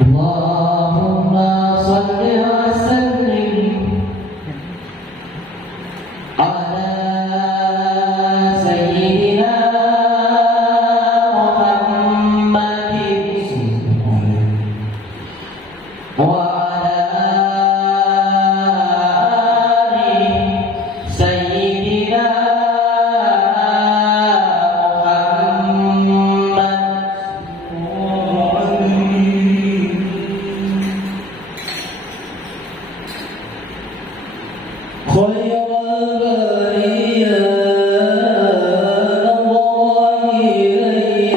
اللهم صل وسلم على سيدنا محمد وعلى آل سيدنا خير البرية الله إليّ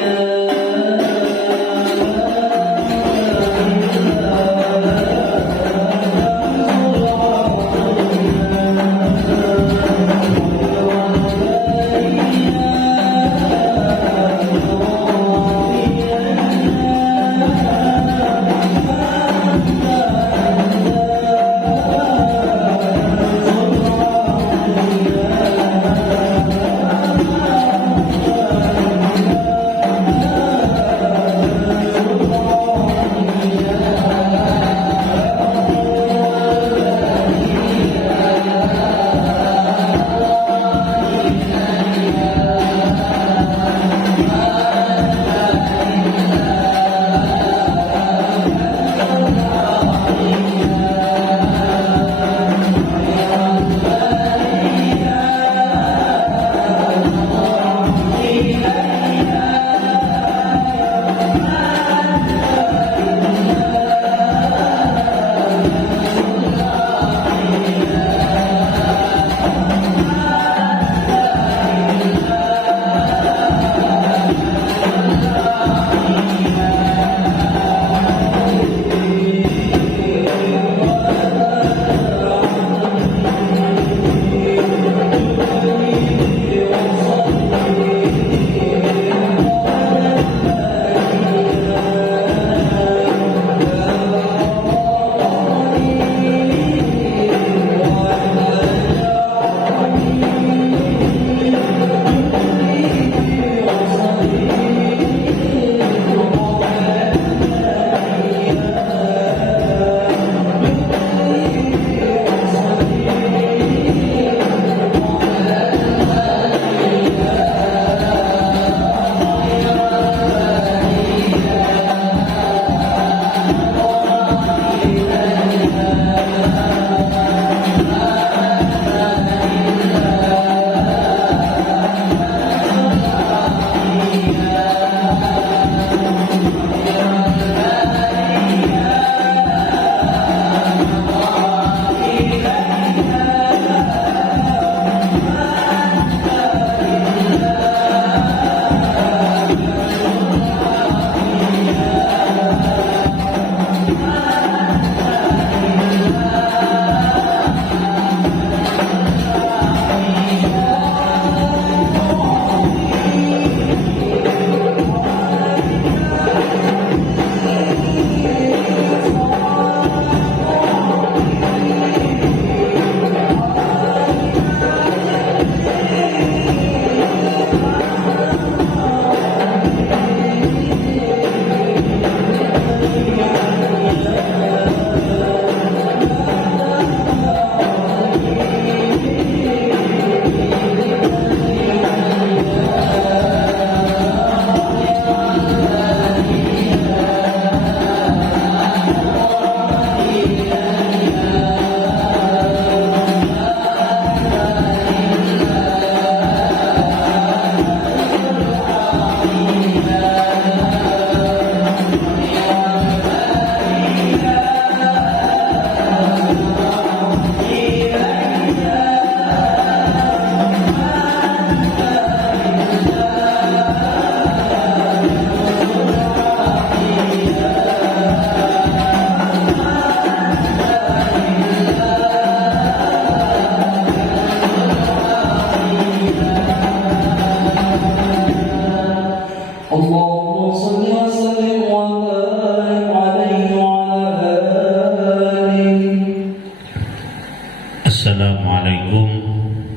Assalamualaikum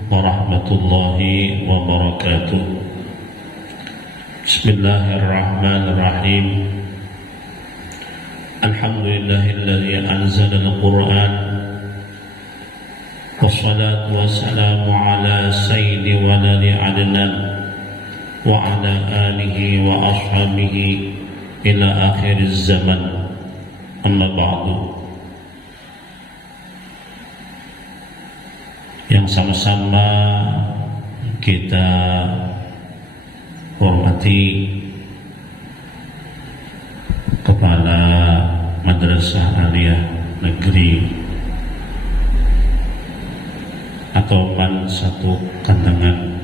warahmatullahi wabarakatuh. Bismillahirrahmanirrahim. Alhamdulillahilladzi anzala al-Qur'an. Wassalatu wassalamu ala sayyidi waladi adnan wa ala alihi wa ashabihi ila akhiriz zaman. Amma ba'du. Yang sama-sama kita hormati Kepala Madrasah Aliyah Negeri atau MAN 1 Kandangan,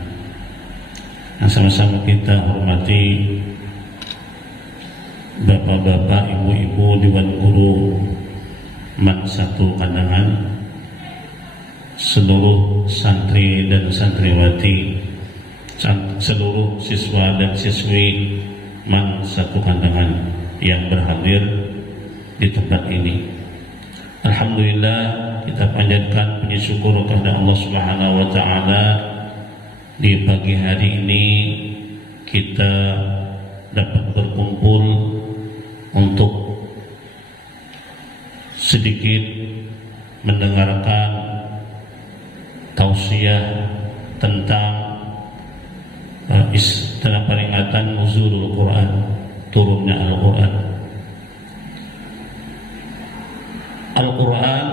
yang sama-sama kita hormati bapak-bapak, ibu-ibu Dewan Guru MAN 1 Kandangan, seluruh santri dan santriwati, seluruh siswa dan siswi MAN 1 Kandangan yang berhadir di tempat ini. Alhamdulillah, kita panjatkan puji syukur kepada Allah Subhanahu wa taala. Di pagi hari ini kita dapat berkumpul untuk sedikit mendengarkan tausiah tentang peringatan nuzulul Quran, turunnya Al-Quran. Al-Quran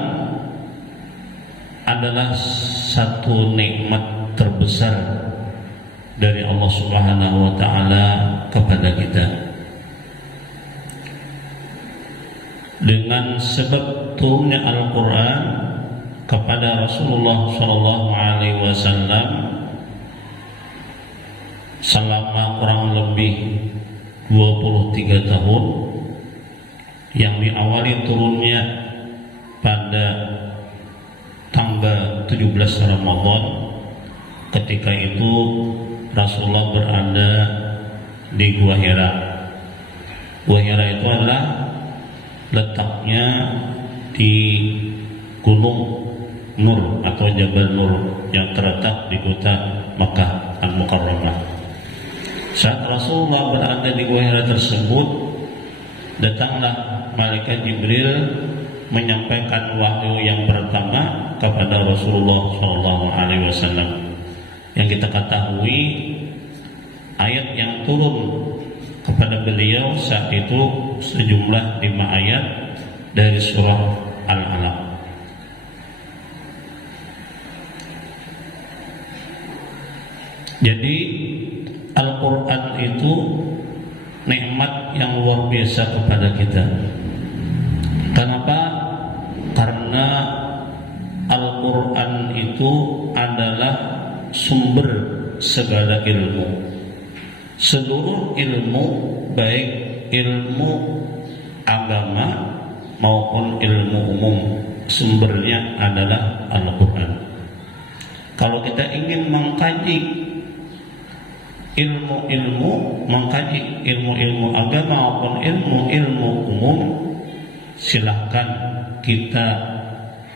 adalah satu nikmat terbesar dari Allah Subhanahu wa taala kepada kita. Dengan sebab turunnya Al-Quran kepada Rasulullah sallallahu alaihi wasallam selama kurang lebih 23 tahun, yang diawali turunnya pada tanggal 17 Ramadan. Ketika itu Rasulullah berada di Gua Hira. Gua Hira itu adalah letaknya di Gunung Nur atau Jabal Nur yang terletak di kota Makkah Al-Mukarramah. Saat Rasulullah berada di Gua Hira tersebut, datanglah malaikat Jibril menyampaikan wahyu yang pertama kepada Rasulullah SAW. Yang kita ketahui, ayat yang turun kepada beliau saat itu sejumlah 5 ayat dari surah Al-Alaq. Jadi Al-Quran itu nikmat yang luar biasa kepada kita. Kenapa? Karena Al-Quran itu adalah sumber segala ilmu. Seluruh ilmu, baik ilmu agama maupun ilmu umum, sumbernya adalah Al-Quran. Kalau kita ingin mengkaji mengkaji ilmu agama maupun ilmu umum, silahkan kita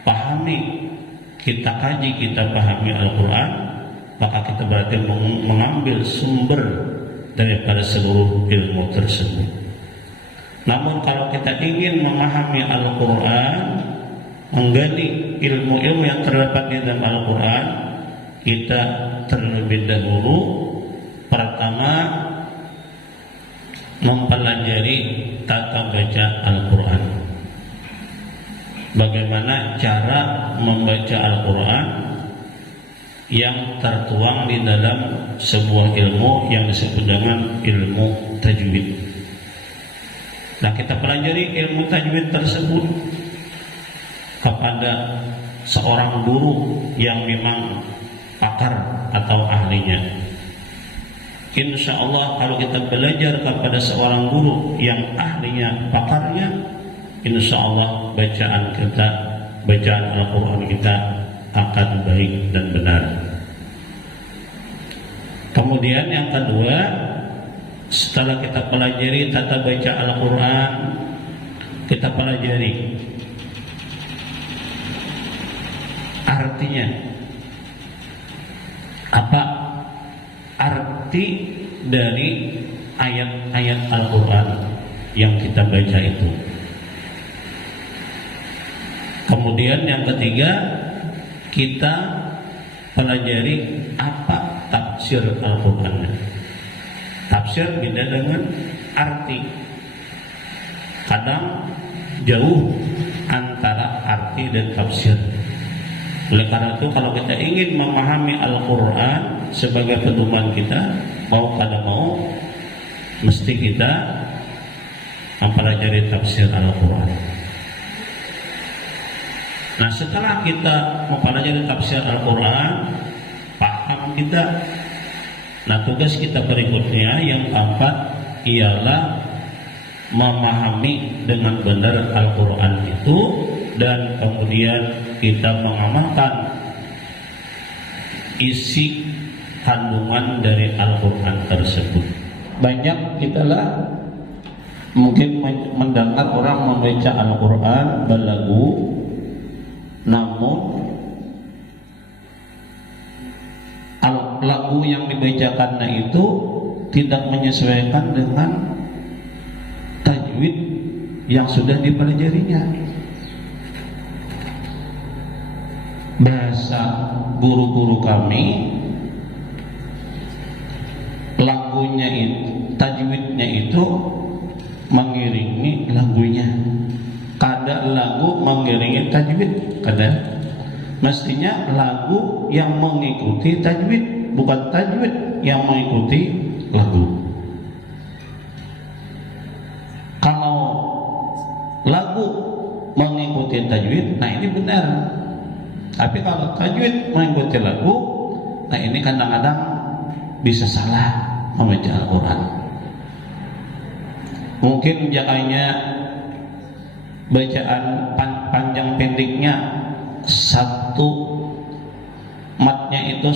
pahami, kita kaji, kita pahami Al-Quran, maka kita berarti mengambil sumber daripada seluruh ilmu tersebut. Namun kalau kita ingin memahami Al-Quran, menggali ilmu-ilmu yang terdapat di dalam Al-Quran, kita terlebih dahulu pertama mempelajari tata baca Al-Quran. Bagaimana cara membaca Al-Quran yang tertuang di dalam sebuah ilmu yang disebut dengan ilmu tajwid. Nah, kita pelajari ilmu tajwid tersebut kepada seorang guru yang memang pakar atau ahlinya. Insya Allah kalau kita belajar kepada seorang guru yang ahlinya, pakarnya, insya Allah bacaan Al-Quran kita akan baik dan benar. Kemudian yang kedua, setelah kita pelajari tata baca Al-Quran, kita pelajari artinya. Apa arti dari ayat-ayat Al-Quran yang kita baca itu? Kemudian yang ketiga, kita pelajari apa tafsir Al-Quran. Tafsir beda dengan arti. Kadang jauh antara arti dan tafsir. Oleh karena itu, kalau kita ingin memahami Al-Quran sebagai pedoman kita, mau kada mau, mesti kita mempelajari tafsir Al-Quran. Nah, setelah kita mempelajari tafsir Al-Quran, paham kita. Nah, tugas kita berikutnya yang keempat ialah memahami dengan benar Al-Quran itu, dan kemudian kita mengamalkan isi kandungan dari Al-Quran tersebut. Banyak kita lah mungkin mendengar orang membaca Al-Quran berlagu, namun lagu yang dibacakannya itu tidak menyesuaikan dengan tajwid yang sudah dipelajarinya. Bahasa guru-guru kami, lagunya itu, tajwidnya itu mengiringi lagunya. Kada lagu mengiringi tajwid, kada. Mestinya lagu yang mengikuti tajwid, bukan tajwid yang mengikuti lagu. Kalau lagu mengikuti tajwid, nah ini benar. Tapi kalau tajwid mengikuti lagu, nah ini kadang-kadang bisa salah membaca Al-Quran. Mungkin jakanya bacaan panjang pendeknya satu matnya itu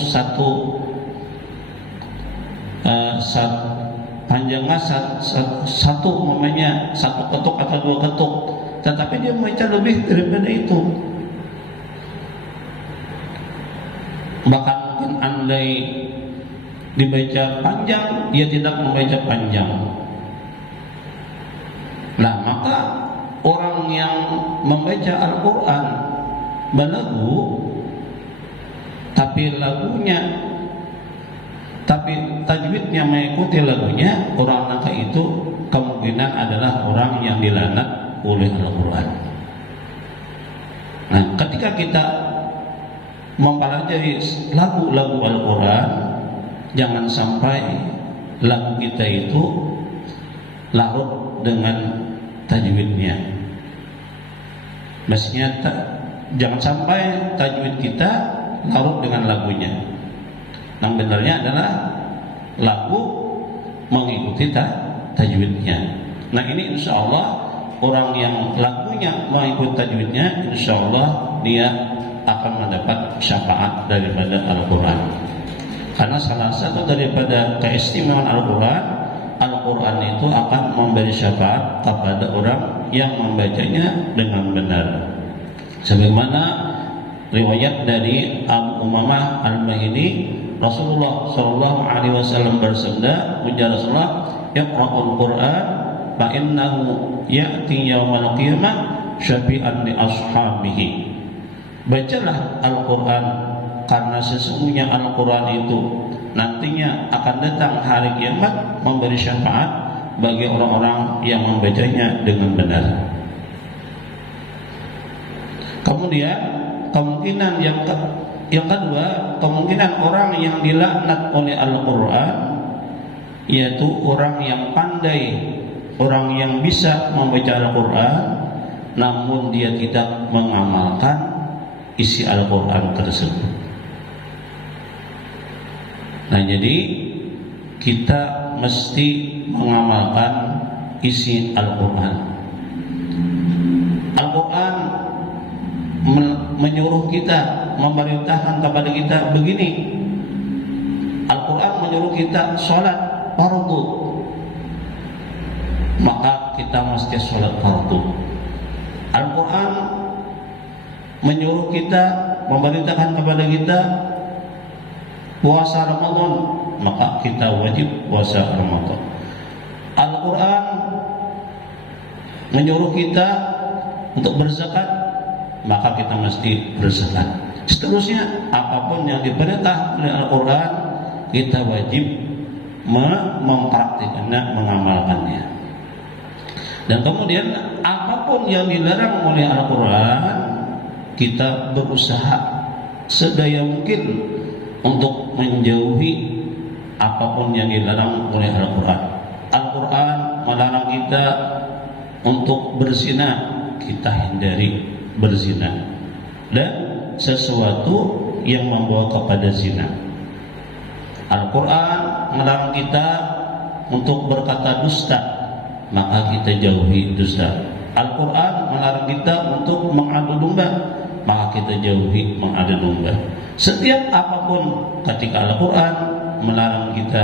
panjangnya satu namanya satu ketuk atau dua ketuk, tetapi dia membaca lebih daripada itu. Bahkan mungkin andai dibaca panjang, dia tidak membaca panjang. Nah, maka orang yang membaca Al-Quran berlagu, tapi tajwidnya mengikuti lagunya, orang maka itu kemungkinan adalah orang yang dilaknat oleh Al-Quran. Nah, ketika kita mempelajari lagu-lagu Al-Quran, jangan sampai lagu kita itu larut dengan tajwidnya. Maksudnya jangan sampai tajwid kita larut dengan lagunya. Yang benarnya adalah lagu mengikuti tajwidnya. Nah, ini insya Allah orang yang lagunya mengikuti tajwidnya, insya Allah dia akan mendapat syafaat daripada Al-Quran. Karena salah satu daripada keistimewaan Al-Quran itu akan memberi syafaat kepada orang yang membacanya dengan benar. Sebagaimana riwayat dari Abu Umamah Al-Bahili, Rasulullah sallallahu alaihi wasallam bersabda, ujar Rasulullah, "Iqra'ul Qur'an fa innahu ya'ti yaumal qiyamah syafi'an li ashabihi." Bacalah Al-Quran, karena sesungguhnya Al-Quran itu nantinya akan datang hari kiamat memberi syafaat bagi orang-orang yang membacanya dengan benar. Kemudian kemungkinan yang kedua, kemungkinan orang yang dilaknat oleh Al-Quran, yaitu orang yang pandai, orang yang bisa membaca Al-Quran, namun dia tidak mengamalkan isi Al-Quran tersebut. Nah, jadi kita mesti mengamalkan isi Al-Quran. Al-Quran menyuruh kita, memerintahkan kepada kita begini. Al-Quran menyuruh kita sholat fardu, maka kita mesti sholat fardu. Al-Quran menyuruh kita, memerintahkan kepada kita puasa Ramadan, maka kita wajib puasa Ramadan. Al-Quran menyuruh kita untuk berzakat, maka kita mesti bersalat. Seterusnya, apapun yang diperintah oleh Al-Quran, kita wajib mempraktikannya, mengamalkannya. Dan kemudian apapun yang dilarang oleh Al-Quran, kita berusaha sedaya mungkin untuk menjauhi apapun yang dilarang oleh Al-Quran. Al-Quran melarang kita untuk berzina, kita hindari berzina dan sesuatu yang membawa kepada zina. Al-Quran melarang kita untuk berkata dusta, maka kita jauhi dusta. Al-Quran melarang kita untuk mengadu domba, maka kita jauhi mengadu domba. Setiap apapun ketika Al-Quran melarang kita,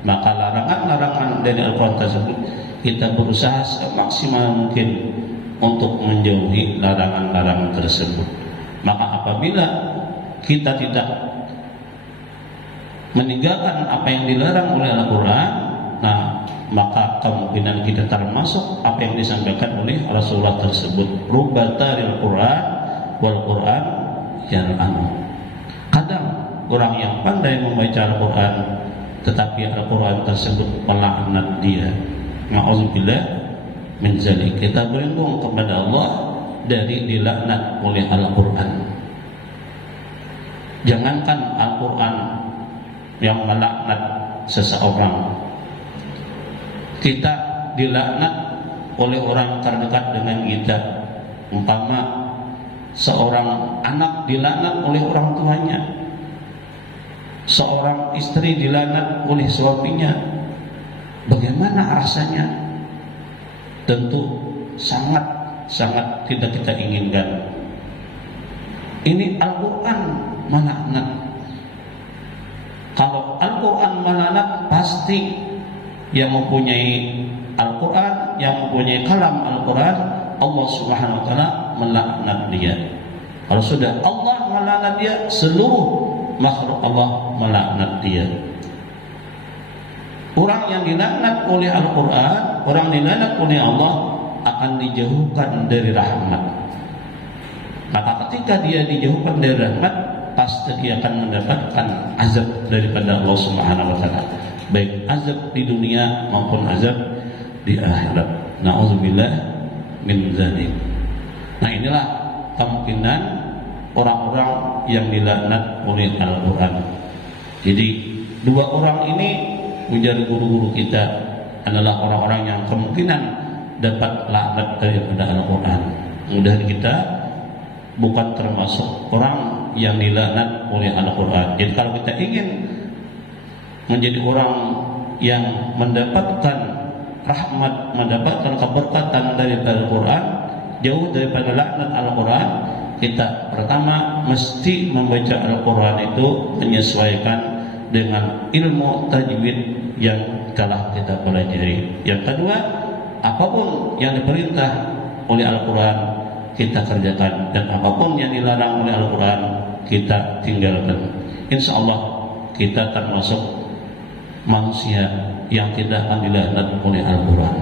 maka larangan-larangan dari Al-Quran tersebut kita berusaha semaksimal mungkin untuk menjauhi larangan-larangan tersebut. Maka apabila kita tidak meninggalkan apa yang dilarang oleh Al-Quran, nah maka kemungkinan kita termasuk apa yang disampaikan oleh Rasulullah tersebut, rubataril Quran wal Quran yal'anu. Kadang orang yang pandai membaca Al-Quran tetapi Al-Quran tersebut melaknat dia. Na'udzubillah min zalik. Kita berlindung kepada Allah dari dilaknat oleh Al-Quran. Jangankan Al-Quran yang melaknat seseorang, kita dilaknat oleh orang terdekat dengan kita. Umpama seorang anak dilaknat oleh orang tuanya, seorang istri dilaknat oleh suaminya, bagaimana rasanya? Tentu sangat tidak kita inginkan. Ini Al-Quran melaknat. Kalau Al-Quran melaknat, pasti yang mempunyai Al-Quran, yang mempunyai kalam Al-Quran, Allah Subhanahu wa Ta'ala melaknat dia. Kalau sudah Allah melaknat dia, seluruh makhluk Allah melaknat dia. Orang yang dilaknat oleh Al-Quran, orang dilaknat oleh Allah akan dijauhkan dari rahmat. Maka ketika dia dijauhkan dari rahmat, pasti dia akan mendapatkan azab daripada Allah Subhanahu wa Ta'ala, baik azab di dunia maupun azab di akhirat. Na'udzubillah min dzalik. Nah, inilah kemungkinan orang-orang yang dilaknat oleh Al-Quran. Jadi dua orang ini, ujar guru-guru kita, adalah orang-orang yang kemungkinan dapat laknat daripada Al-Quran. Mudah kita bukan termasuk orang yang dilaknat oleh Al-Quran. Jadi kalau kita ingin menjadi orang yang mendapatkan rahmat, mendapatkan keberkatan dari Al-Quran, jauh daripada laknat Al-Quran, kita pertama mesti membaca Al-Quran itu menyesuaikan dengan ilmu tajwid yang telah kita pelajari. Yang kedua, apapun yang diperintah oleh Al-Quran kita kerjakan, dan apapun yang dilarang oleh Al-Quran kita tinggalkan. Insya Allah kita termasuk manusia yang tidak akan dilaknat oleh Al-Quran.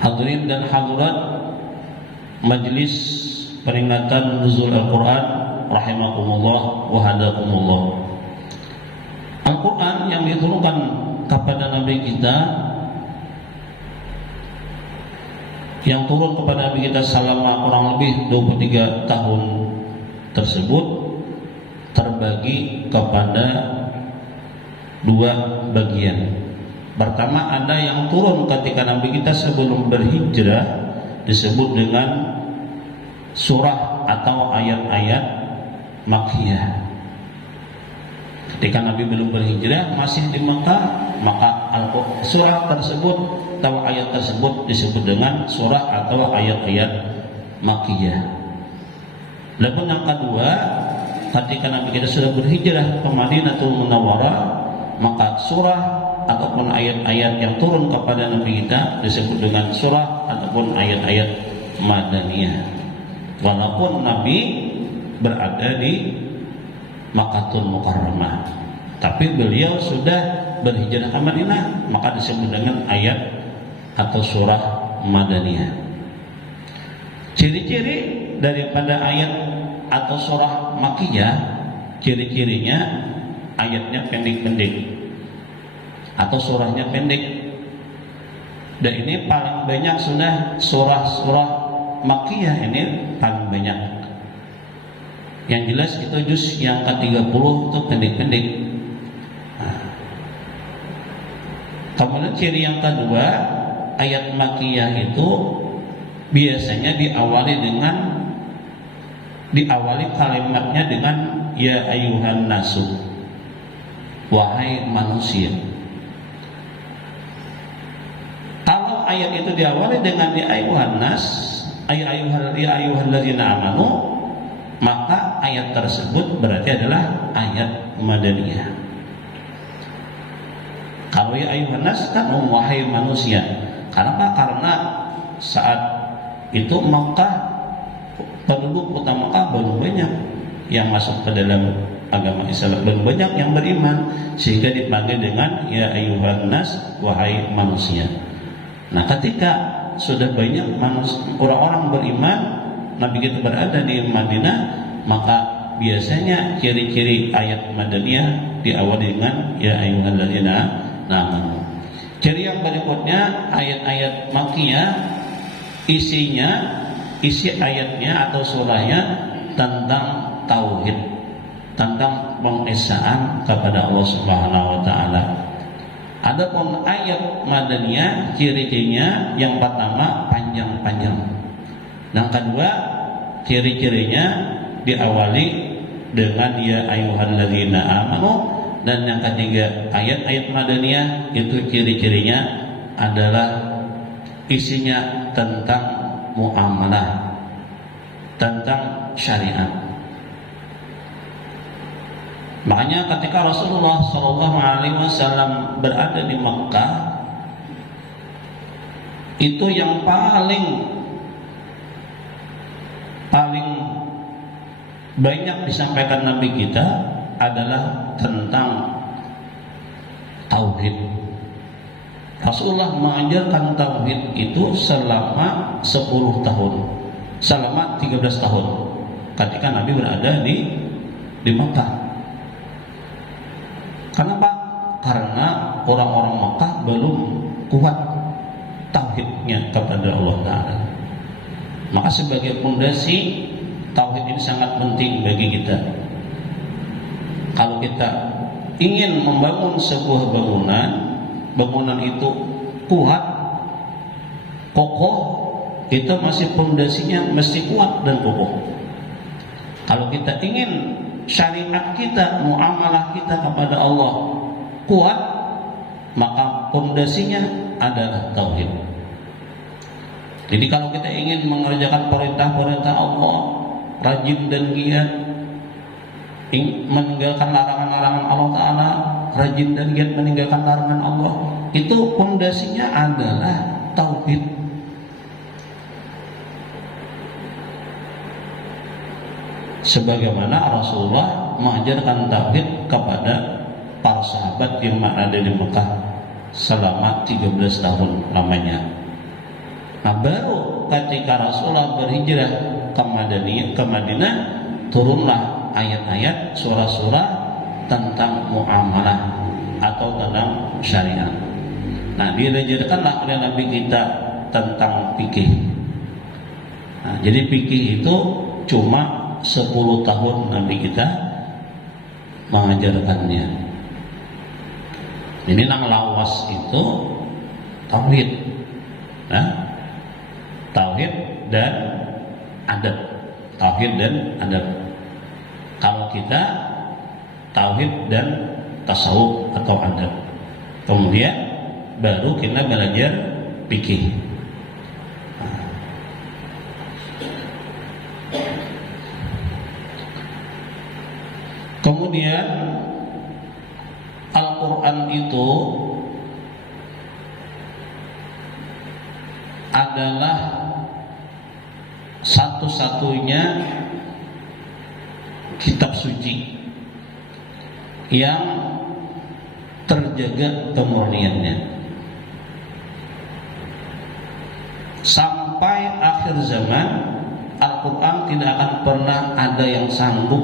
Hadirin dan hadirat majelis peringatan nuzul Al-Quran rahimakumullah wa hadakumullah. Al-Quran yang diturunkan kepada Nabi kita, yang turun kepada Nabi kita selama kurang lebih 23 tahun tersebut terbagi kepada dua bagian. Pertama, ada yang turun ketika Nabi kita sebelum berhijrah, disebut dengan surah atau ayat-ayat Makkiyah. Ketika Nabi belum berhijrah, masih di Mekah, maka surah tersebut atau ayat tersebut disebut dengan surah atau ayat-ayat Makkiyah. Lalu yang kedua, ketika Nabi kita sudah berhijrah ke Madinatul Munawwarah, maka surah ataupun ayat-ayat yang turun kepada Nabi kita disebut dengan surah ataupun ayat-ayat Madaniyah. Walaupun Nabi berada di Makkahul Mukarramah, tapi beliau sudah berhijrah ke Madinah, maka disebut dengan ayat atau surah Madaniyah. Ciri-ciri daripada ayat atau surah Makkiyah, ciri-cirinya ayatnya pendek-pendek atau surahnya pendek. Dan ini paling banyak sudah surah-surah Makkiyah ini paling banyak. Yang jelas itu juz yang ke-30 itu pendek-pendek. Kemudian ciri yang kedua, ayat Makkiyah itu biasanya diawali kalimatnya dengan ya ayuhan nasu, wahai manusia. Kalau ayat itu diawali dengan ya ayuhan nas, ya ayyuhalladzina amanu, maka ayat tersebut berarti adalah ayat madaniyah. Kalau ya ayuhan nas kan wahai manusia. Kenapa? Karena saat itu Makkah, penduduk kota Makkah belum banyak yang masuk ke dalam agama Islam, belum banyak yang beriman, sehingga dipanggil dengan ya ayuhan nas, wahai manusia. Nah, ketika sudah banyak orang-orang beriman, Nabi kita berada di Madinah, maka biasanya ciri-ciri ayat madaniyah diawali dengan ya ayyuhalladzina amanu. Ciri yang berikutnya, ayat-ayat Makkiyah isi ayatnya atau surahnya tentang tauhid, tentang pengesaan kepada Allah Subhanahu wa taala. Adapun ayat madaniyah ciri-cirinya yang pertama panjang-panjang. Yang kedua, ciri-cirinya diawali dengan ya ayyuhalladzina amanu. Dan yang ketiga, ayat-ayat madaniyah itu ciri-cirinya adalah isinya tentang muamalah, tentang syariat. Makanya ketika Rasulullah SAW berada di Makkah, itu yang paling banyak disampaikan Nabi kita adalah tentang tauhid. Rasulullah mengajarkan tauhid itu selama 10 tahun, selama 13 tahun ketika Nabi berada di Makkah. Kenapa? Karena orang-orang Makkah belum kuat tauhidnya kepada Allah Ta'ala. Maka sebagai fondasi, tauhid ini sangat penting bagi kita. Kalau kita ingin membangun sebuah bangunan itu kuat, kokoh, itu masih fondasinya mesti kuat dan kokoh. Kalau kita ingin syariat kita, muamalah kita kepada Allah kuat, maka fondasinya adalah tauhid. Jadi kalau kita ingin mengerjakan perintah-perintah Allah, rajin dan giat, meninggalkan larangan-larangan Allah Ta'ala, rajin dan giat meninggalkan larangan Allah, itu fondasinya adalah tauhid. Sebagaimana Rasulullah mengajarkan tauhid kepada para sahabat yang ada di Mekah selama 13 tahun lamanya. Nah, baru ketika Rasulullah berhijrah ke Madinah, turunlah ayat-ayat, surah-surah tentang muamalah atau tentang syariat. Nah, diajarkanlah oleh Nabi kita tentang fikih. Nah, jadi fikih itu cuma 10 tahun Nabi kita mengajarkannya. Ini nang lawas itu tauhid, nah, tauhid dan adab, tauhid dan adab. Kalau kita tauhid dan tasawuf atau adab, kemudian baru kita belajar fikih. Kemudian Al-Quran itu adalah satu-satunya kitab suci yang terjaga kemurniannya sampai akhir zaman. Al-Quran tidak akan pernah ada yang sanggup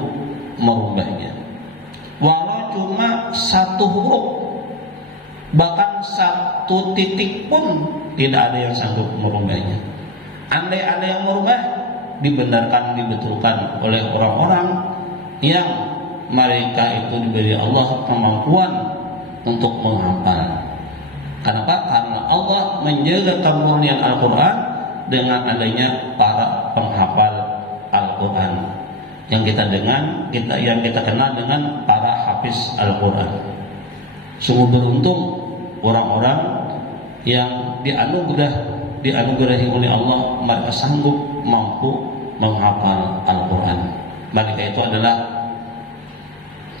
merubahnya. Walau cuma satu huruf, bahkan satu titik pun tidak ada yang sanggup merubahnya. Andai ada yang merubah, dibenarkan, dibetulkan oleh orang-orang yang mereka itu diberi Allah kemampuan untuk menghafal. Kenapa? Karena Allah menjaga kemurnian Al-Quran dengan adanya para penghafal Al-Quran yang kita kenal dengan para hafiz Al-Quran. Sungguh beruntung orang-orang yang dianugerahi oleh Allah, mereka sanggup mampu menghafal Al-Quran. Mereka itu adalah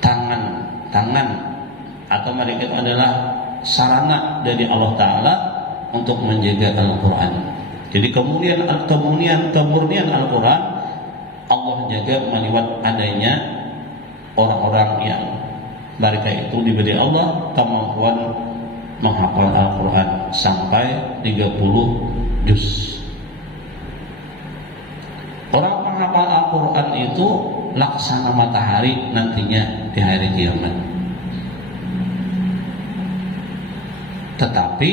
tangan atau mereka itu adalah sarana dari Allah Ta'ala untuk menjaga Al-Quran. Jadi kemurnian Al-Quran Allah jaga melewat adanya orang-orang yang mereka itu diberi Allah kemampuan menghafal Al-Quran sampai 30 juz. Orang penghafal Al-Quran itu laksana matahari nantinya di hari kiamat. Tetapi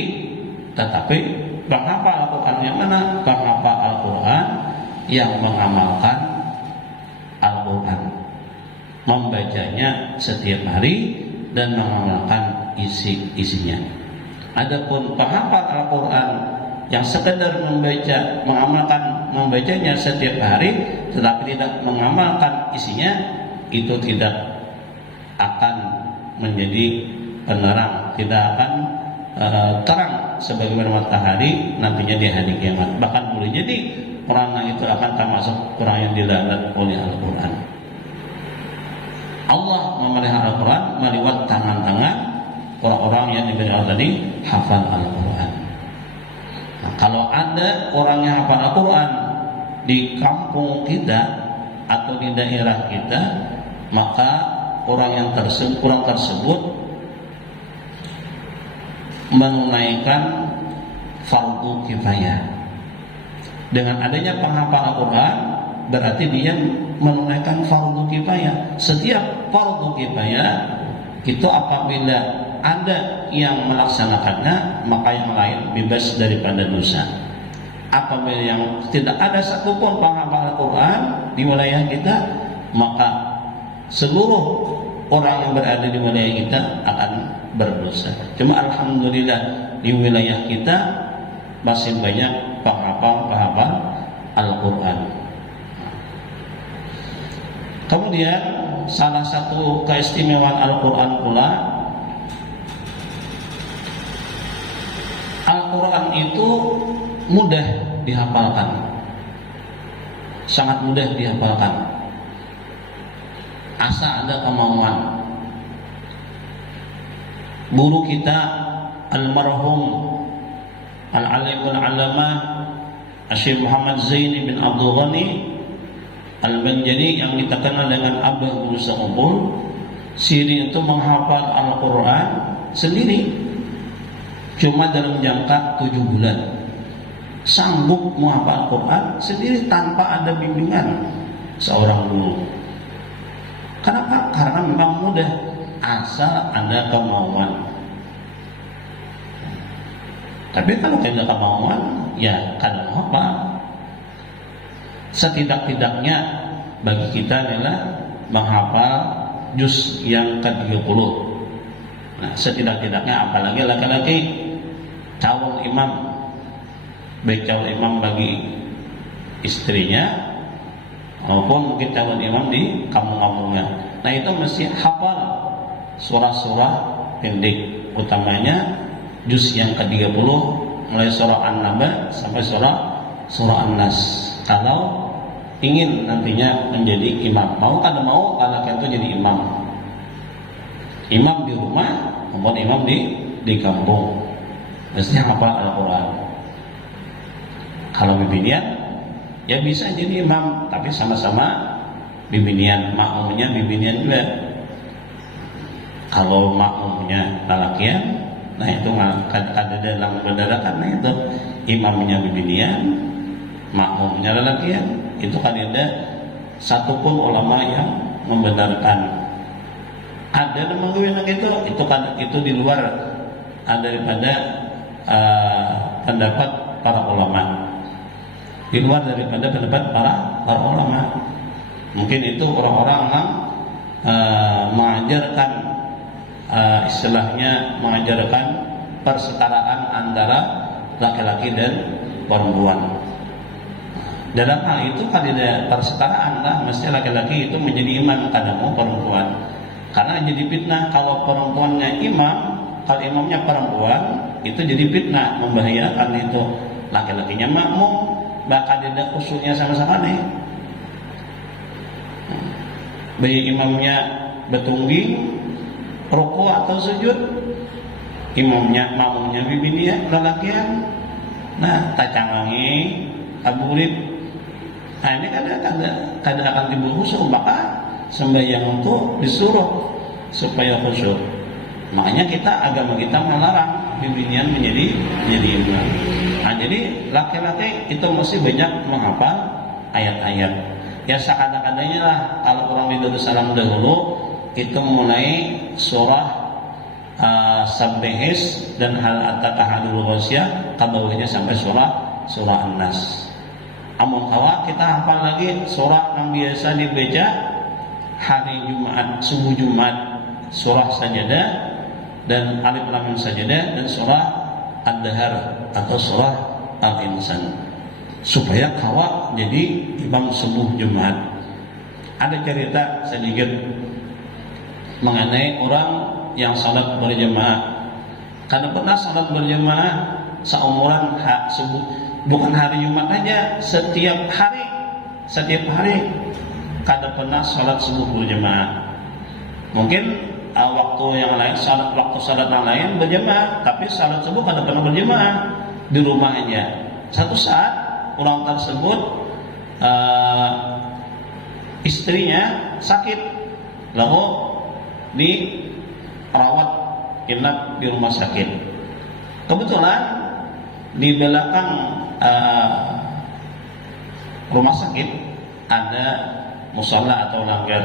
penghafal Al-Quran yang mana? Penghafal Al-Quran yang mengamalkan Al-Quran, membacanya setiap hari dan mengamalkan isi-isinya. Adapun penghafal Al-Quran yang sekedar membacanya setiap hari tetapi tidak mengamalkan isinya, itu tidak akan menjadi penerang, tidak akan terang sebagaimana matahari nantinya di hari kiamat. Bahkan boleh jadi orang itu akan termasuk orang yang dilaknat oleh Al-Quran. Allah memelihara Al-Quran melewat tangan-tangan orang-orang yang diberi Allah tadi hafal Al-Quran. Nah, kalau ada orang yang hafal Al-Quran di kampung kita atau di daerah kita, maka orang tersebut menunaikan fardu kifayah. Dengan adanya penghafal Al-Quran berarti dia menunaikan fardu kifayah. Setiap fardu kifayah itu apabila ada yang melaksanakannya, maka yang lain bebas daripada dosa. Apabila yang tidak ada satupun penghafal Al-Quran di wilayah kita, maka seluruh orang yang berada di wilayah kita akan berdosa. Cuma alhamdulillah di wilayah kita masih banyak penghafal Al-Quran. Kemudian salah satu keistimewaan Al-Quran pula, Al-Quran itu mudah dihafalkan, sangat mudah dihafalkan, asal ada kemauan. Guru kita almarhum Al-Alim Al-Allamah Syekh Muhammad Zaini bin Abdul Ghani Al-Banjari yang kita kenal dengan Abah Guru Sa'ubul, Siri itu menghafal Al-Quran sendiri cuma dalam jangka 7 bulan. Sanggup menghafal Al-Quran sendiri tanpa ada bimbingan seorang guru. Kenapa? Karena memang mudah, asal ada kemauan. Tapi kalau tidak kemauan, ya kadang apa? Setidak-tidaknya bagi kita adalah menghafal juz yang ke-30. Nah, setidak-tidaknya, apalagi laki-laki calon imam, baik calon imam bagi istrinya maupun mungkin calon imam di kampung-kampungnya. Nah, itu mesti hafal surah-surah pendek, utamanya juz yang ke-30 mulai surah An-Naba sampai surah An-Nas. Kalau ingin nantinya menjadi imam, mau kalau itu jadi imam di rumah maupun imam di kampung, mesti hafal Al-Quran. Kalau bibinian ya bisa jadi imam, tapi sama-sama bibinian, makmumnya bibinian juga. Kalau makmumnya lalakian, nah itu ada dalam bendera, karena itu imamnya bibinian, makmumnya lelakian. Itu kan ada satupun ulama yang membenarkan. Ada yang menggunakan itu kan itu di luar daripada pendapat para ulama, di luar daripada pendapat para ulama. Mungkin itu orang-orang yang mengajarkan istilahnya mengajarkan persetaraan antara laki-laki dan perempuan. Dalam hal itu kan tidak persetaraan lah, mesti laki-laki itu menjadi imam kadang perempuan. Karena jadi fitnah kalau perempuannya imam, kalau imamnya perempuan itu jadi fitnah, membahayakan itu. Laki-lakinya makmum, bahkan tidak khusyuknya sama sekali. Baik imamnya betungging, ruku atau sujud, imamnya makmumnya bibinya lelakian. Nah, tacangangi, aburit. Nah ini kadang akan timbul khusyuk, maka sembahyang itu disuruh supaya khusyuk. Makanya agama kita melarang bimbingan menjadi imam. Nah, jadi laki-laki itu mesti banyak menghafal ayat-ayat. Ya sekadang-kadangnya lah kalau orang di Darussalam dahulu itu mulai surah Sabbihis dan hal ataka hadul ghasyiyah, kabawahnya sampai surah An-Nas. Amun kawa kita hafal lagi surah yang biasa dibaca hari Jumat, subuh Jumat, surah Sajadah dan Alif Lam Mim Sajadah dan surah Ad-Dahar atau surah Al-Insan, supaya kawa jadi imam subuh Jumat. Ada cerita sedikit mengenai orang yang salat berjamaah. Karena pernah salat berjamaah seumuran subuh, bukan hari Jumat aja, setiap hari kada pernah salat subuh berjamaah. Mungkin waktu yang lain waktu salat yang lain berjamaah, tapi salat subuh kada pernah berjamaah di rumah aja. Satu saat orang tersebut istrinya sakit, lalu dirawat inap di rumah sakit. Kebetulan di belakang rumah sakit ada musala atau langgar.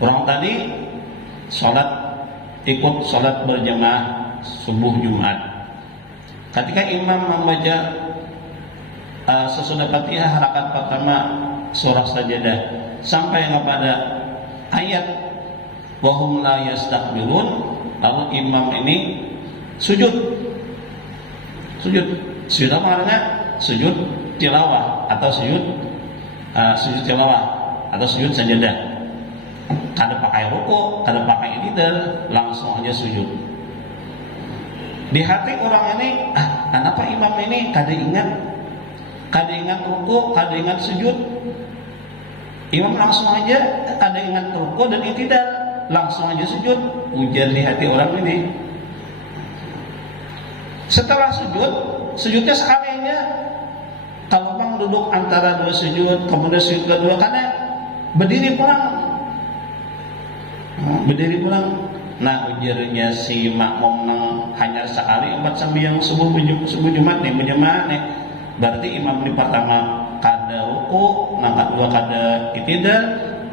Orang tadi ikut sholat berjamaah subuh Jumat. Ketika imam membaca sesudah Fatihah rakaat pertama surah Sajadah sampai kepada ayat wahum la yastakbirun, lalu imam ini sujud apa namanya? Sujud tilawah atau sujud tilawah atau sujud sajadah. Kada pakai ruku, kada pakai i'tidal, langsung aja sujud. Di hati orang ini, kenapa imam ini kada ingat ruku, kada ingat sujud. Imam langsung aja kada ingat ruku dan i'tidal, langsung aja sujud. Ujar di hati orang ini. Setelah sujudnya sekali aja. Kalau bang duduk antara dua sujud, kemudian sujud kedua, karena berdiri pulang. Nah ujarnya si makmum hanya sekali empat sembahyang subuh Jumat nih berjamaah nih. Berarti imam di pertama kada ruku, nang kedua kada i'tidal,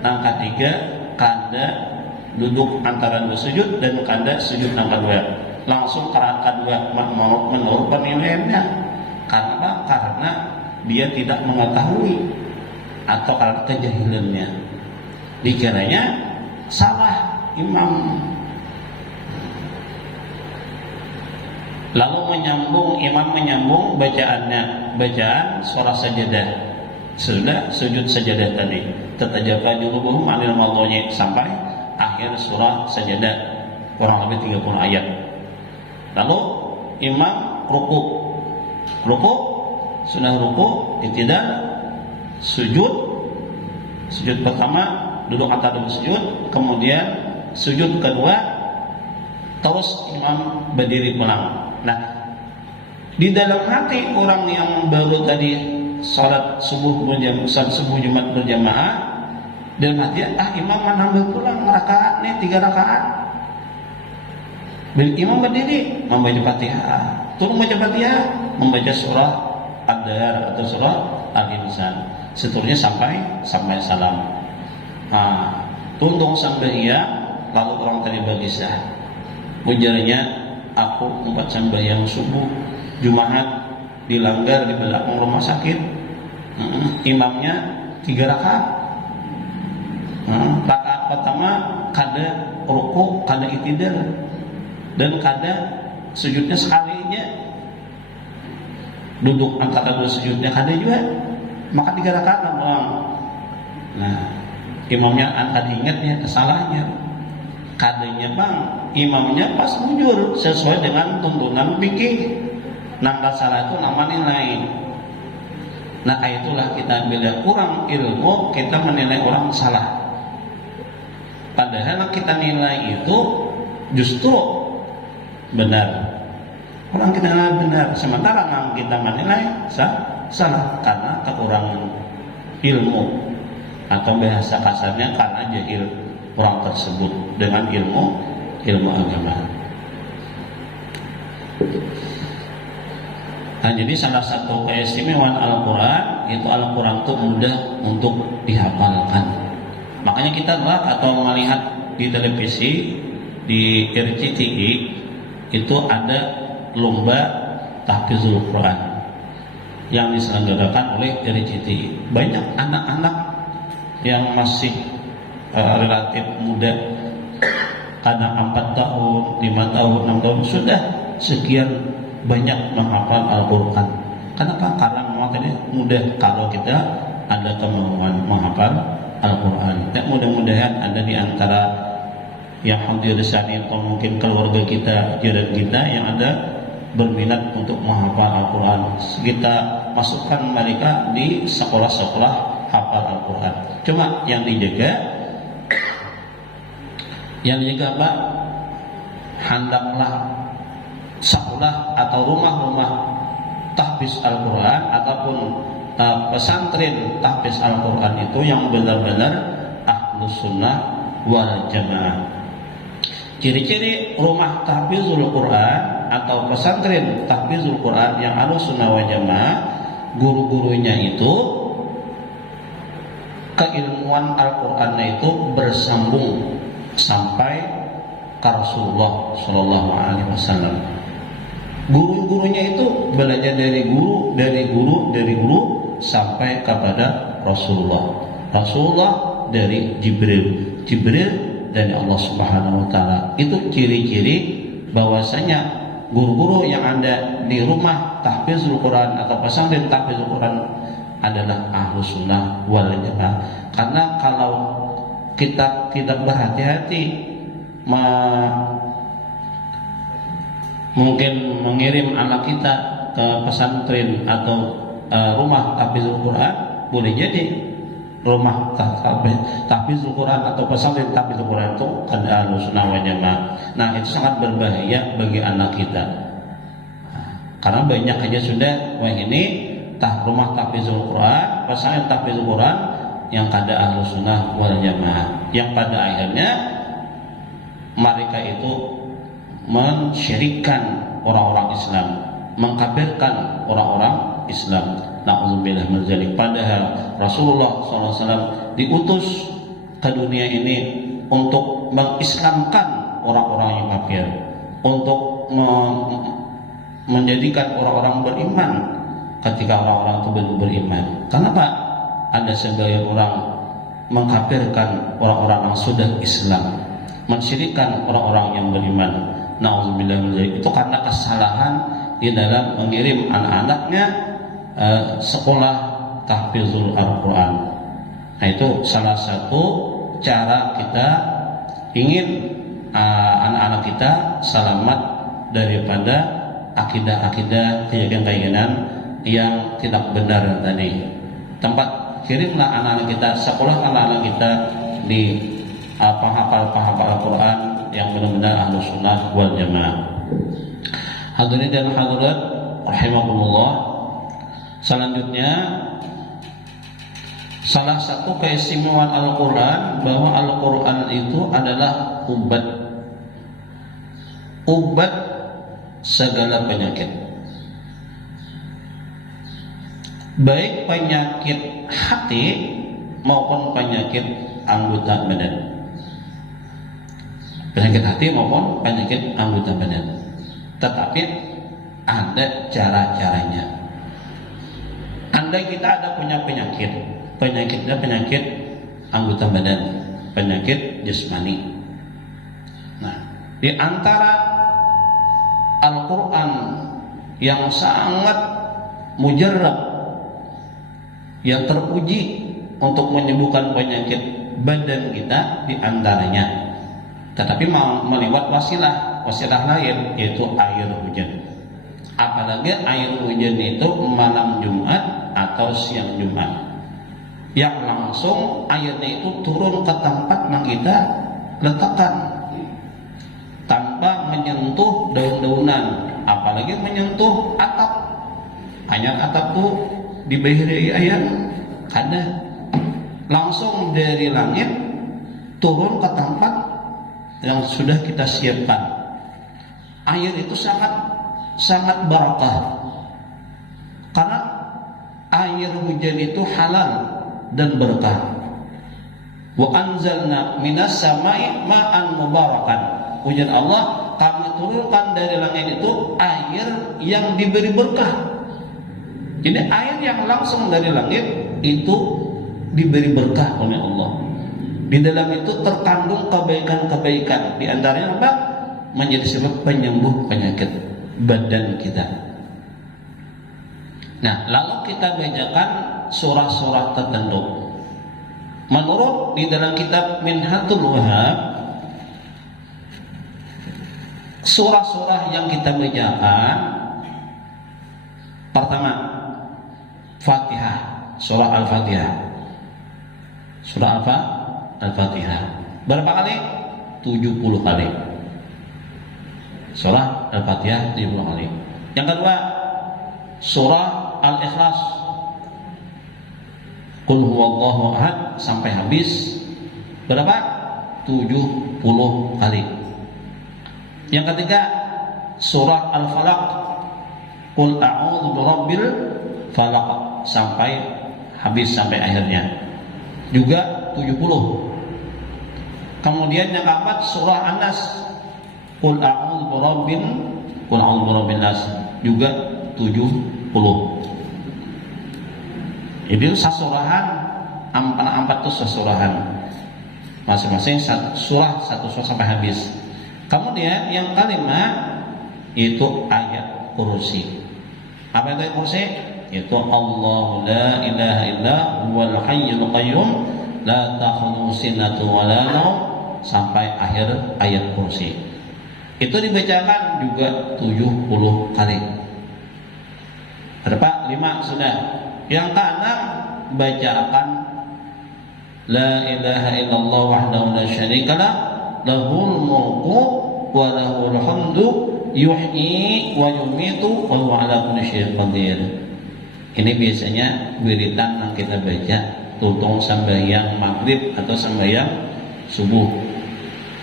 nang ketiga kada duduk antara dua sujud dan kada sujud nang kedua. Langsung rakaat kedua menurut penilaiannya. Karena dia tidak mengetahui atau karena kejahilannya. Dikiranya salah imam. Lalu imam menyambung bacaan surah Sajadah. Sudah sujud sajadah tadi. Tatajafa junubuhum 'anil madhaji sampai akhir surah Sajadah, kurang lebih 30 ayat. Lalu imam ruku, sudah ruku, i'tidal, sujud pertama duduk antara dua sujud, kemudian sujud kedua, terus imam berdiri pulang. Nah, di dalam hati orang yang baru tadi salat subuh Jumat berjamaah, dalam hati imam menambah pulang rakaat nih 3 rakaat. Imam berdiri membaca Fatihah, turun membaca Fatihah, membaca surah Ad-Dahar atau surah al-insan. Seterusnya sampai salam. Tundung sembahyang, lalu orang tadi berkisah. Ujarnya, aku empat sembahyang subuh Jumat dilanggar di belakang rumah sakit. Imamnya 3 rakaat. Rakaat pertama kada ruku, kada itidal, dan kada sujudnya sekalinya. Duduk antara dua sujudnya kada juga. Maka 3 rakaat doang. Nah, imamnya ada ingatnya kesalahannya. Kadanya bang, imamnya pas mujur sesuai dengan tuntunan fikih. Nangka salah itu nama nilai. Nah, itulah kita bila kurang ilmu kita menilai orang salah. Padahal kita nilai itu justru benar. Orang kita nilai benar, sementara kita menilai salah karena kekurangan ilmu, atau bahasa kasarnya karena jahil orang tersebut dengan ilmu agama. Nah, jadi salah satu keistimewaan Al-Quran itu Al-Quran itu mudah untuk dihafalkan. Makanya kita lihat atau melihat di televisi di RCTI itu ada lomba tahfizul Quran yang diselenggarakan oleh RCTI. Banyak anak-anak yang masih relatif muda, karena 4 tahun, 5 tahun, 6 tahun sudah sekian banyak menghafal Al-Quran. Kenapa? Karena memang tadi mudah kalau kita ada kemampuan menghafal Al-Quran. Dan mudah-mudahan ada di antara yang hadir di sini atau mungkin keluarga kita, jiran kita yang ada berminat untuk menghafal Al-Quran. Kita masukkan mereka di sekolah-sekolah hafal Al-Quran. Cuma yang dijaga apa? Hendaklah sekolah atau rumah-rumah tahfiz Al-Quran ataupun pesantren tahfiz Al-Quran itu yang benar-benar ahlus sunnah wal jamaah. Ciri-ciri rumah tahfizul Quran atau pesantren tahfizul Quran yang ahlus sunnah wal jamaah, guru-gurunya itu keilmuan Al-Qurannya itu bersambung sampai ke Rasulullah Shallallahu Alaihi Wasallam. Guru-gurunya itu belajar dari guru sampai kepada Rasulullah dari Jibril dari Allah Subhanahu Wa Taala. Itu ciri-ciri bahwasanya guru-guru yang ada di rumah tahfizul Quran atau pesantren tahfizul Quran adalah ahlus sunnah wal jamaah. Karena kalau kita tidak berhati-hati mungkin mengirim anak kita ke pesantren atau rumah tahfizul Quran, boleh jadi rumah tahfizul Quran atau pesantren tahfizul Quran itu ada ahlus sunnah wal jamaah. Nah, itu sangat berbahaya bagi anak kita. Karena banyak aja sudah ini rumah tahfizul Quran, pesantren tahfizul Quran yang kada ahlus sunnah wal jamaah, yang pada akhirnya mereka itu mensyirikkan orang-orang Islam, mengkafirkan orang-orang Islam. Na'udzubillah min dzalik. Padahal Rasulullah SAW diutus ke dunia ini untuk mengislamkan orang-orang yang kafir, untuk menjadikan orang-orang beriman ketika orang-orang itu belum beriman. Kenapa ada sebagian orang mengkafirkan orang-orang yang sudah Islam, mensyirikkan orang-orang yang beriman? Na'udzubillah min dzalik. Itu karena kesalahan di dalam mengirim anak-anaknya sekolah tahfizul Al-Quran. Nah, itu salah satu cara kita ingin anak-anak kita selamat daripada akidah-akidah, keyakinan-keyakinan yang tidak benar tadi. Kirimlah anak-anak kita, sekolah anak-anak kita di penghafal Al-Quran yang benar-benar ahlus sunnah wal jamaah. Hadirin dan hadirat rahimakumullah. Selanjutnya, salah satu keistimewaan Al-Quran bahwa Al-Quran itu adalah obat segala penyakit. baik penyakit hati maupun penyakit anggota badan. Penyakit hati maupun penyakit anggota badan. Tetapi ada cara-caranya. Andai kita ada punya penyakitnya penyakit anggota badan, penyakit jasmani. Nah, di antara Al-Quran yang sangat mujarrab, yang terpuji untuk menyembuhkan penyakit badan kita di antaranya, tetapi melewat wasilah lain, yaitu air hujan. Apalagi air hujan itu malam Jumat atau siang Jumat, yang langsung airnya itu turun ke tempat yang kita letakkan tanpa menyentuh daun-daunan, apalagi menyentuh atap. Hanya atap tuh diberi air, ada langsung dari langit turun ke tempat yang sudah kita siapkan. Air itu sangat barakah, karena air hujan itu halal dan berkah. Wa anzalna minas samai ma'an mubarakan. Hujan Allah kami turunkan dari langit itu air yang diberi berkah. Jadi air yang langsung dari langit itu diberi berkah oleh Allah. Di dalam itu terkandung kebaikan-kebaikan. Di antaranya apa? Menjadi sebab penyembuh penyakit badan kita. Nah, lalu kita bacakan surah-surah tertentu. Menurut di dalam kitab Minhatul Wahhab, surah-surah yang kita bacakan, pertama Fatihah, surah Al-Fatihah. Surah apa? Al-Fatihah. Berapa kali? 70 kali. Surah Al-Fatihah 70 kali. Yang kedua, surah Al-Ikhlas. Qul huwallahu ahad sampai habis. Berapa? 70 kali. Yang ketiga, surah Al-Falaq. Qul a'udzu birabbil falaq sampai habis, sampai akhirnya. Juga 70. Kemudian yang keempat, surah An-Nas. Qul a'udzu birabbin nas, juga 70. Itu sasurahan, empat itu sasurahan. Masing-masing surah satu surah sampai habis. Kemudian yang kelima itu ayat kursi. Apa itu ayat kursi? Itu Allahu la ilaha illa huwal hayyul qayyum la ta'khudhuhu sinatun wa la nawm sampai akhir ayat kursi. Itu dibacakan juga 70 kali. Berapa? 5 sudah. Yang keenam, bacakan la ilaha illallah wahdahu la syarikalah lahul mulku wa lahul hamdu yuhyi wa yumitu wa huwa ala kulli syai'in qadir. Ini biasanya wiridan yang kita baca tutong sembahyang maghrib atau sembahyang subuh.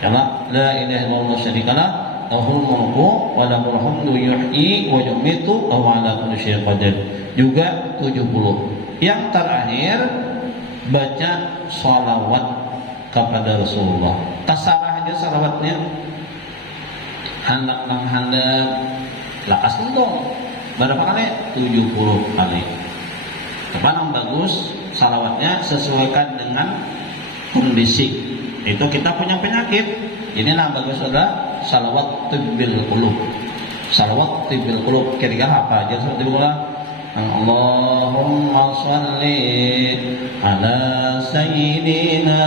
Karena la ilaha illallah syarikalah lahul mulku wa lahul hamdu yuhyi wa yumitu wa huwa ala kulli syai'in qadir. Juga 70. Yang terakhir, baca sholawat kepada Rasulullah. Tasarah aja sholawatnya. Handak nang handap lakas untung. Berapa kali? 70 kali. Apa yang bagus sholawatnya sesuaikan dengan kondisi. Itu kita punya penyakit. Ini yang bagus adalah sholawat tibbil qulub. Sholawat tibbil qulub. Kira-kira apa aja seperti bola? Allahumma shalli ala sayyidina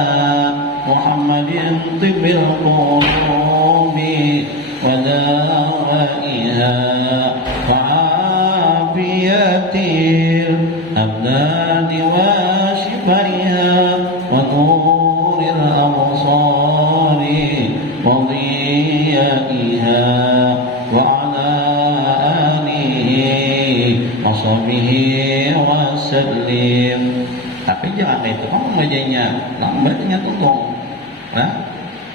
Muhammadin tibbil qulubi wa da'iha wa afiyatil abdani wa shifaiha wa nuril absari wa dhiyaiha wa ala washabihi wasallim. Tapi jangan itu kamu bacanya lambatnya tolong. Nah,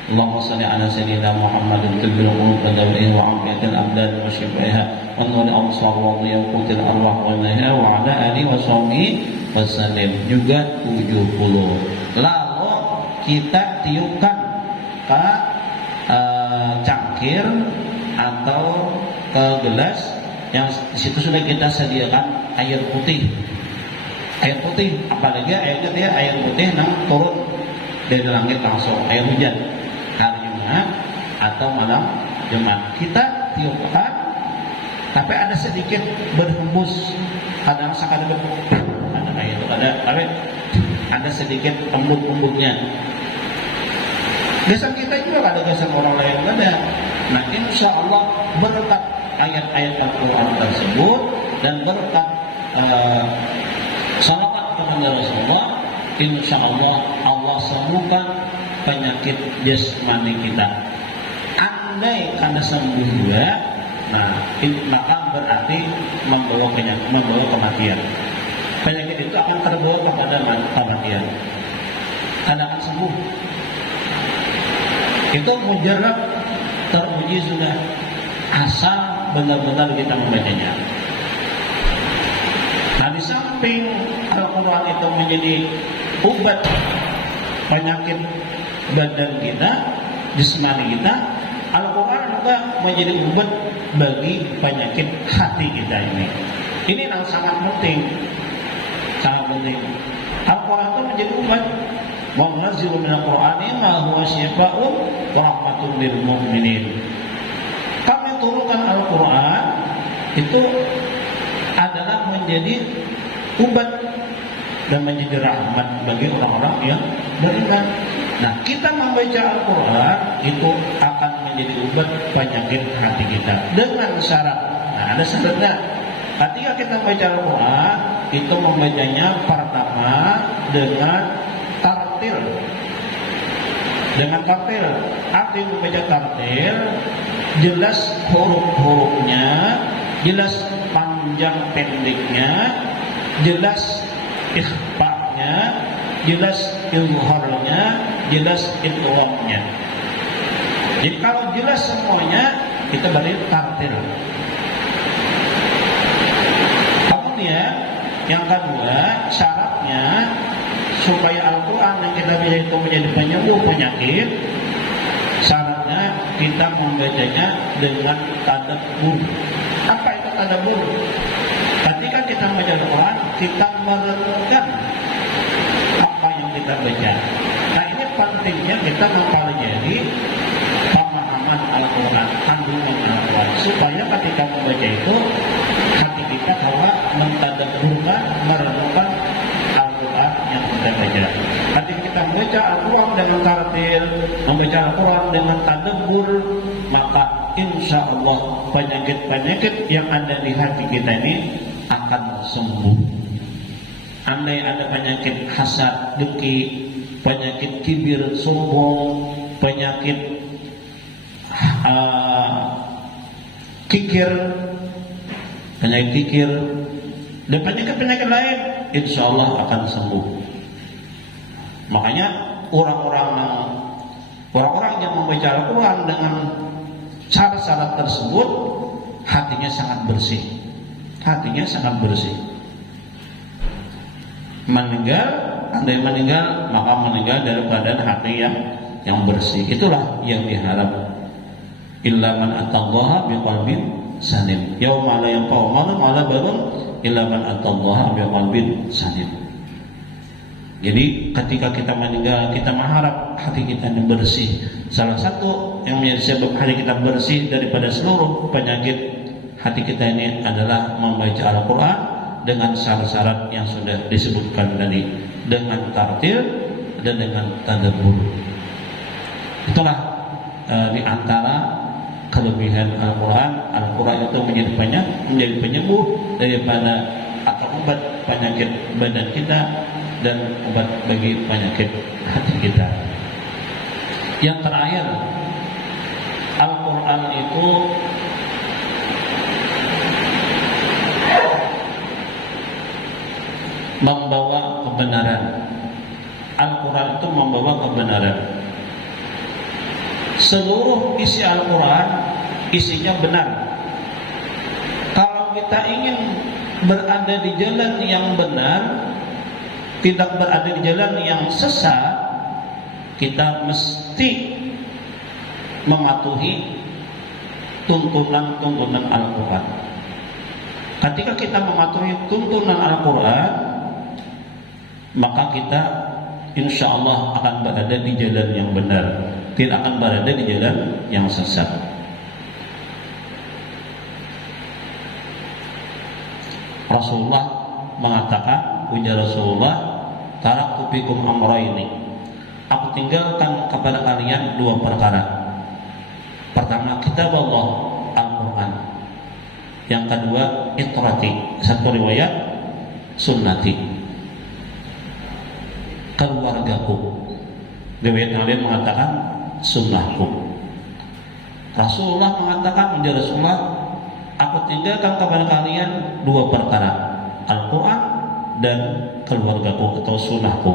Allahumma salli ala sayyidina Muhammadin tibbil qulub wa dawihi wa afiyatil abdan wa shifaiha wa nuri absar wa dhiyaqutil arwah wa laha wa ala alihi wa sahbihi wasallim. Juga 70. Lalu kita tiupkan ke cangkir atau ke gelas yang di situ sudah kita sediakan air putih. Air putih, apalagi airnya dia air putih yang turun dari langit langsung, air hujan hari Jumat atau malam Jumat. Kita tiupkan, tapi ada sedikit berhembus, kadang sekali ada air, ada sedikit embun-embunnya. Gesan kita juga ada, gesan orang lain ada. Nah, insya Allah berkat ayat-ayat Al-Quran tersebut dan berkat salawat kepada Rasulullah, insya Allah Allah sembuhkan penyakit jasmani kita. Andai karena sembuh juga, nah maka berarti membawa kematian. Penyakit itu akan terbawa kepada kematian. Karena akan sembuh. Itu mujarab teruji sudah, asal benar-benar kita membacanya. Nah, di samping Al-Quran itu menjadi obat penyakit badan kita, jasmani kita, Al-Quran juga menjadi obat bagi penyakit hati kita ini. Ini yang sangat penting, sangat penting. Al-Quran itu menjadi obat. Wa munazzilu minal Qur'ani ma huwa syifaa'un wa rahmatun lil mu'minin. Kami turunkan Al-Quran itu adalah menjadi obat dan menjadi rahmat bagi orang-orang yang beriman. Nah, kita membaca Al-Quran itu akan menjadi obat penyakit hati kita dengan syarat. Nah, ada syaratnya. Ketika kita membaca Al-Quran itu membacanya pertama dengan tartil. Dengan tartil, arti membaca tartil jelas huruf-hurufnya, jelas panjang pendeknya, jelas ikhfa'nya, jelas izharnya, jelas idghamnya. Jadi kalau jelas semuanya, kita beri tartil. Kemudian yang kedua, syaratnya supaya Al-Quran yang kita baca itu menjadi penyembuh penyakit, syaratnya kita membacanya dengan tadabbur. Apa itu tadabbur? Ketika kita membaca Al-Quran, kita merenungkan apa yang kita baca. Nah, ini pentingnya kita mempelajari pemahaman Al-Quran, kandungan Al-Quran, supaya ketika membaca itu hati kita bahwa mentadabburkan, merenungkan Al-Quran yang kita baca. Ketika kita membaca Al-Quran dengan tartil, membaca Al-Quran dengan tadabbur, maka insya Allah penyakit-penyakit yang ada di hati kita ini akan sembuh. Andai ada penyakit hasad, dengki, penyakit kibir, sombong, penyakit kikir, dan penyakit-penyakit lain, insya Allah akan sembuh. Makanya orang-orang yang membaca Al-Quran dengan syarat-syarat tersebut, hatinya sangat bersih. Hatinya sangat bersih. Andai meninggal, maka meninggal dari keadaan hati yang bersih. Itulah yang diharap. Illa man atallaha biqalbin salim. Yauma la yanfa'u malun wala banun illa man atallaha biqalbin salim. Jadi ketika kita meninggal, kita mengharap hati kita ini bersih. Salah satu yang menjadi sebab hati kita bersih daripada seluruh penyakit hati kita ini adalah membaca Al-Quran dengan syarat-syarat yang sudah disebutkan tadi, dengan tartil dan dengan tadabbur. Itulah di antara kelebihan Al-Quran. Al-Quran itu menjadi penyembuh daripada atau obat penyakit badan kita dan obat bagi penyakit hati kita. Yang terakhir, Al-Quran itu membawa kebenaran. Al-Quran itu membawa kebenaran. seluruh isi Al-Quran isinya benar. Kalau kita ingin berada di jalan yang benar, tidak berada di jalan yang sesat, kita mesti mematuhi tuntunan-tuntunan Al-Quran. Ketika kita mematuhi tuntunan Al-Quran, maka kita insya Allah akan berada di jalan yang benar, tidak akan berada di jalan yang sesat. Rasulullah mengatakan, ujar Rasulullah, taraktu fikum amrayni, aku tinggalkan kepada kalian dua perkara. Pertama, kitab Allah, Al-Quran. Yang kedua, itrati, satu riwayat, sunnati, keluargaku. Riwayat yang lain mengatakan sunnahku. Rasulullah mengatakan, menjadi Rasulullah, aku tinggalkan kepada kalian dua perkara, Al-Quran dan keluargaku atau sunnahku.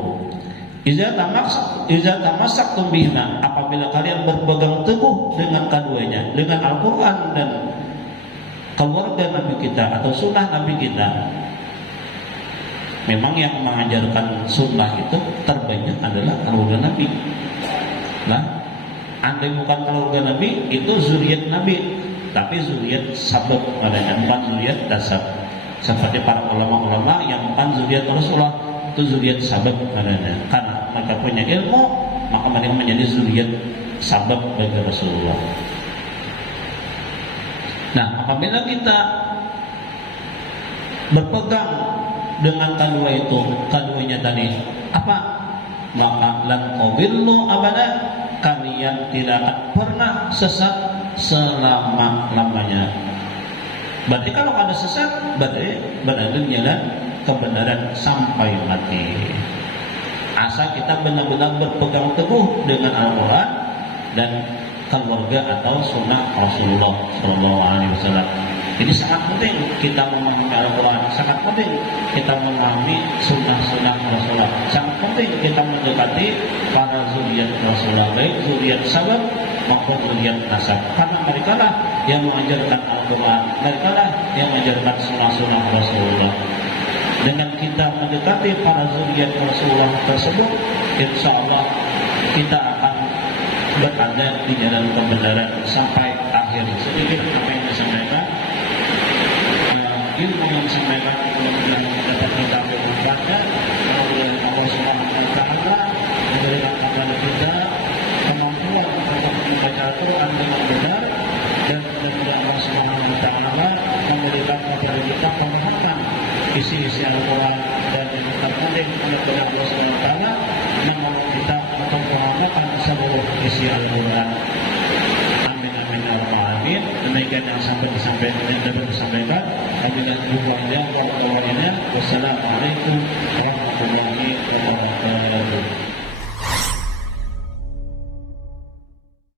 Iza tamasaktum bihima, apabila kalian berpegang teguh dengan keduanya, dengan Al-Quran dan keluarga Nabi kita atau sunnah Nabi kita. Memang yang mengajarkan sunnah itu terbanyak adalah keluarga Nabi. Nah, andai bukan keluarga Nabi, itu zuriat Nabi, tapi zuriat sabab adanya, bukan zuriat dasar. Seperti para ulama-ulama yang bukan zuriat Rasulullah, itu zuriat sabab adanya. Karena mereka punya ilmu, maka mereka menjadi zuriat sabab bagi Rasulullah. Nah, apabila kita berpegang dengan keduanya tadi, apa? Maka lan tadillu abada, kalian tidak akan pernah sesat selama-lamanya. Berarti kalau ada sesat, berarti berada di jalan kebenaran sampai mati. Asal kita benar-benar berpegang teguh dengan Al-Quran dan keluarga atau sunnah Rasulullah SAW. Jadi sangat penting kita memahami Al-Quran, sangat penting kita memahami sunnah-sunnah Rasulullah, sangat penting kita mendekati para zuriat Rasulullah, baik zuriat sahabat maupun zuriat nasab, karena mereka lah yang mengajarkan Al-Quran, mereka lah yang mengajarkan sunnah-sunnah Rasulullah. Dengan kita mendekati para zuriat Rasulullah tersebut, insya Allah kita akan berada di jalan kebenaran sampai akhir. Sedikit apa yang disampaikan, ilmu yang disampaikan mudah-mudahan dapat kita bermanfaat. Kemudian Allah Subhanahu wa taala memberikan kepada kita kemampuan untuk membaca Al-Quran dengan benar, dan mudah-mudahan Allah Subhanahu wa taala memberikan kepada kita pemahaman isi-isi Al-Quran, dan yang terpenting mudah-mudahan Allah Subhanahu wa taala menolong kita untuk mengamalkan seluruh isi Al-Quran. Amin amin ya rabbal alamin. Demikian yang sampai disampaikan dan dapat disampaikan. Wabillahi taufiq wal hidayah. Wassalamualaikum warahmatullahi